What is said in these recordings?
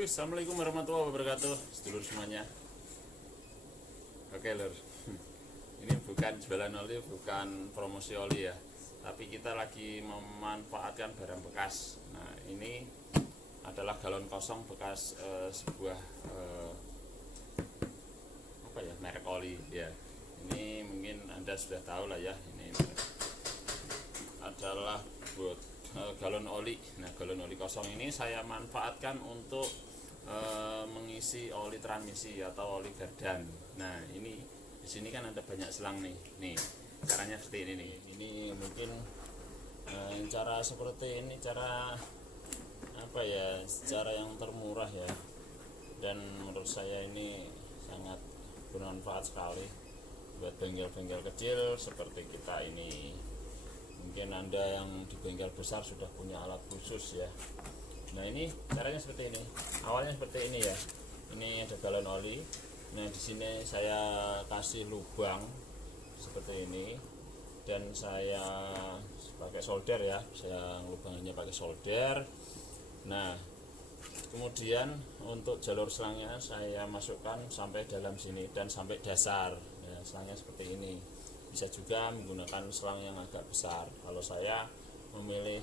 Assalamualaikum warahmatullahi wabarakatuh, sedulur semuanya. Oke lur, ini bukan jualan oli, bukan promosi oli ya, tapi kita lagi memanfaatkan barang bekas. Nah ini adalah galon kosong bekas sebuah apa ya, merek oli ya. Ini mungkin Anda sudah tahu lah ya, ini adalah buat galon oli. Nah galon oli kosong ini saya manfaatkan untuk mengisi oli transmisi atau oli gardan. Nah ini di sini kan ada banyak selang nih caranya seperti ini nih. Ini mungkin cara seperti ini, cara apa ya, cara yang termurah ya, dan menurut saya ini sangat bermanfaat sekali buat bengkel-bengkel kecil seperti kita ini. Mungkin Anda yang di bengkel besar sudah punya alat khusus ya. Nah ini caranya seperti ini. Awalnya seperti ini ya. Ini ada galon oli. Nah di sini saya kasih lubang seperti ini dan saya pakai solder ya. Saya lubangannya pakai solder. Nah kemudian untuk jalur selangnya saya masukkan sampai dalam sini dan sampai dasar. Ya, selangnya seperti ini. Bisa juga menggunakan selang yang agak besar. Kalau saya memilih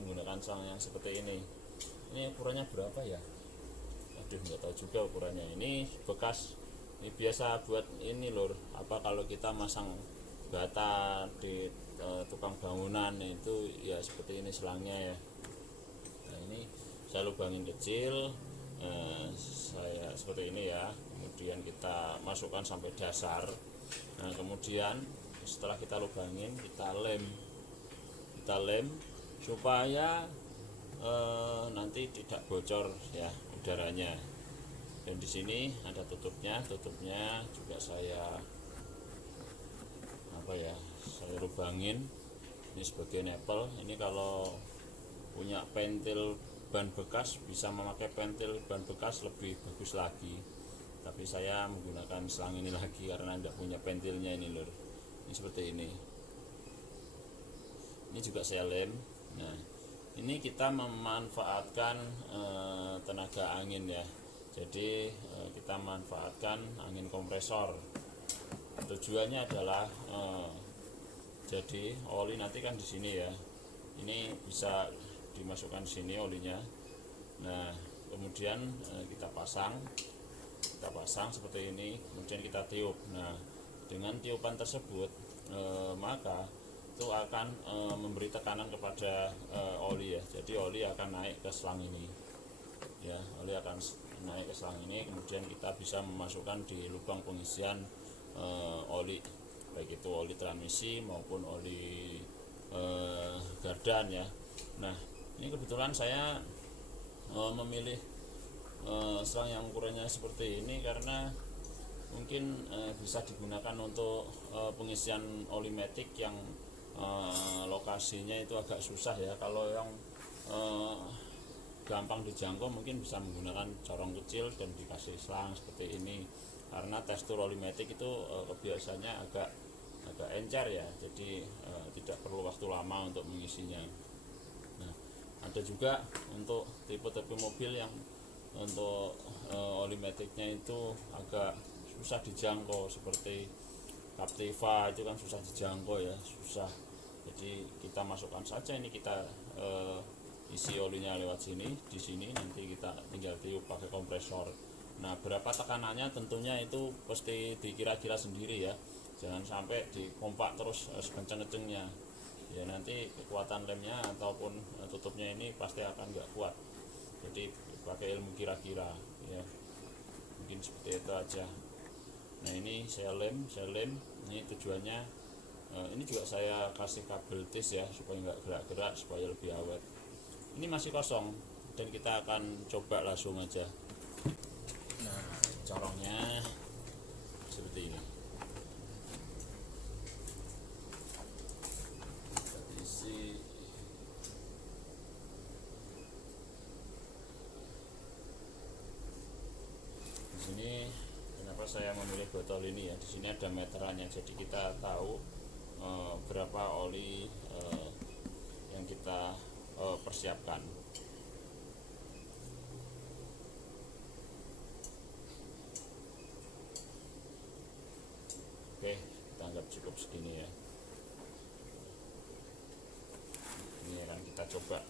menggunakan selang yang seperti ini. Ini ukurannya berapa ya? Aduh, nggak tahu juga ukurannya. Ini bekas, ini biasa buat ini lur. Apa kalau kita masang bata di tukang bangunan itu ya seperti ini selangnya ya. Nah ini saya lubangin kecil, saya seperti ini ya. Kemudian kita masukkan sampai dasar. Nah kemudian setelah kita lubangin, kita lem supaya nanti tidak bocor ya udaranya. Dan di sini ada tutupnya juga saya saya lubangin. Ini sebagai nepel. Ini kalau punya pentil ban bekas bisa memakai pentil ban bekas lebih bagus lagi. Tapi saya menggunakan selang ini lagi karena tidak punya pentilnya ini lur. Ini seperti ini. Ini juga saya lem. Nah ini kita memanfaatkan tenaga angin ya. Jadi kita manfaatkan angin kompresor. Tujuannya adalah jadi oli nanti kan di sini ya. Ini bisa dimasukkan di sini olinya. Nah kemudian kita pasang seperti ini, kemudian kita tiup. Nah dengan tiupan tersebut maka itu akan memberi tekanan kepada oli ya. Jadi oli akan naik ke selang ini ya, oli akan naik ke selang ini. Kemudian kita bisa memasukkan di lubang pengisian oli, baik itu oli transmisi maupun oli gardan ya. Nah ini kebetulan saya memilih selang yang ukurannya seperti ini karena mungkin bisa digunakan untuk pengisian oli matic yang lokasinya itu agak susah ya. Kalau yang gampang dijangkau mungkin bisa menggunakan corong kecil dan dikasih selang seperti ini, karena tekstur oli matic itu biasanya agak encer ya, jadi tidak perlu waktu lama untuk mengisinya. Nah ada juga untuk tipe-tipe mobil yang untuk oli maticnya itu agak susah dijangkau, seperti Captiva itu kan susah dijangkau ya, susah. Jadi kita masukkan saja ini, kita isi olinya lewat sini, di sini nanti kita tinggal tiup pakai kompresor. Nah berapa tekanannya tentunya itu pasti dikira-kira sendiri ya, jangan sampai dipompak terus sekencang-kencangnya ya, nanti kekuatan lemnya ataupun tutupnya ini pasti akan nggak kuat. Jadi pakai ilmu kira-kira ya, mungkin seperti itu aja. Nah ini saya lem, ini tujuannya ini juga saya kasih kabel tis ya supaya nggak gerak-gerak, supaya lebih awet. Ini masih kosong dan kita akan coba langsung aja. Nah corongnya seperti ini. Isi di sini. Kenapa saya memilih botol ini ya? Di sini ada meterannya, jadi kita tahu berapa oli yang kita persiapkan. Oke, kita anggap cukup segini ya. Ini akan kita coba.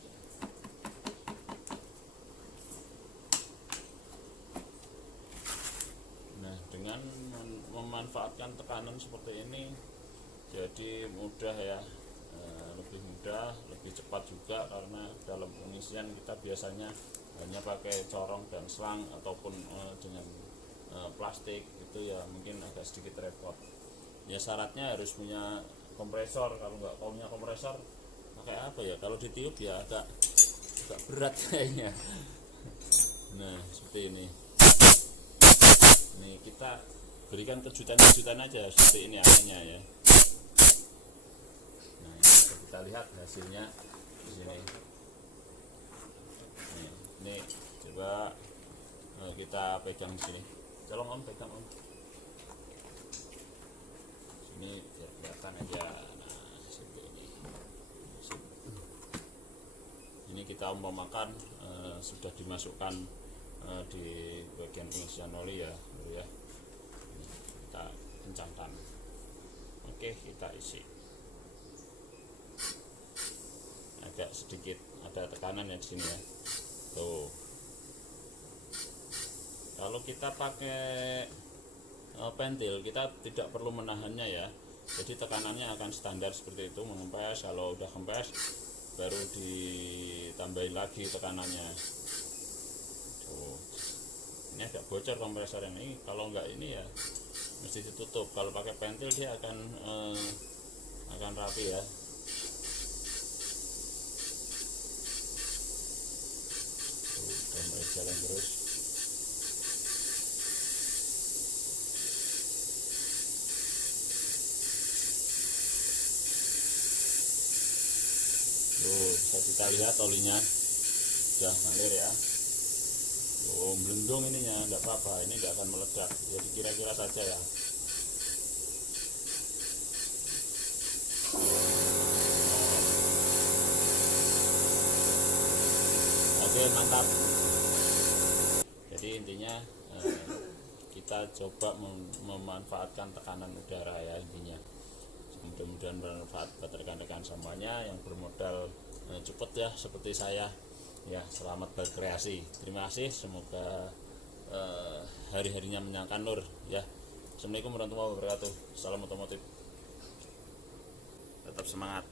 Nah, dengan memanfaatkan tekanan seperti ini jadi mudah ya, lebih mudah, lebih cepat juga, karena dalam pengisian kita biasanya hanya pakai corong dan selang ataupun dengan plastik itu ya mungkin agak sedikit repot ya. Syaratnya harus punya kompresor. Kalau nggak punya kompresor pakai apa ya, kalau ditiup ya agak berat kayaknya. Nah seperti ini kita berikan kejutan aja seperti ini adanya ya. Nah ini kita lihat hasilnya di sini. Ini coba kita pegang di sini. Tolong Om, pegang Om. Sini biar kelihatan aja. Nah, seperti ini. Ini kita umpamakan sudah dimasukkan di bagian pengisian oli ya, ya. Kita kencangkan. Oke, kita isi. Agak sedikit ada tekanan ya di sini ya. Tuh. Kalau kita pakai pentil, kita tidak perlu menahannya ya. Jadi tekanannya akan standar seperti itu, mengempes. Kalau udah kempes baru ditambahin lagi tekanannya. Tuh. Ini agak bocor kompresor ini. Kalau enggak ini ya mesti ditutup. Kalau pakai pentil dia akan rapi ya. Tuh, mulai jalan terus. Bisa kita lihat olinya sudah ngalir ya. Melendung ininya, enggak apa-apa, ini enggak akan meledak, jadi kira-kira saja ya. Oke, mantap. Jadi intinya kita coba memanfaatkan tekanan udara ya intinya. Mudah-mudahan bermanfaat buat rekan-rekan semuanya yang bermodal cepat ya seperti saya ya. Selamat berkreasi, terima kasih, semoga hari-harinya menyangkan nur ya. Assalamualaikum warahmatullahi wabarakatuh. Salam otomotif, tetap semangat.